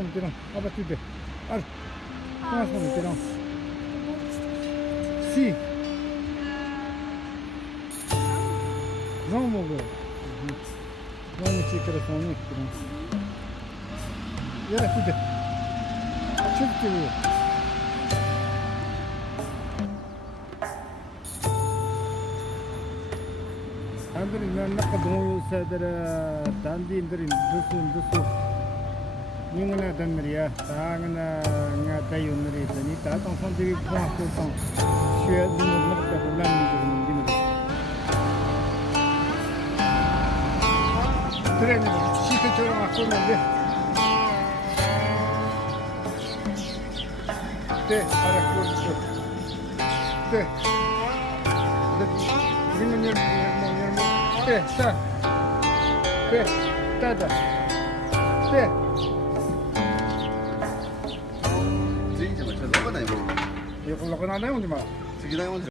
som inte dem. Abba tude. Al. Kom som inte dem. Si. Vamos ver. Vamos checar a fome aqui. Yara tude. Çık gibi. Andrin ben ne kadar doğru sadece dandindirin dusun. Ningana dandir ya, tangana ngata yunri tani ta tong son devi puang ko tong shue dinu merta bulan ni dinu dinu. Tren ni site choro aku nanti. Te para kurus. Te. Dinu nyer te sa. Te tada. Te. Laban na yun. Yung kung lako na na yun, di ba? Sige na yun.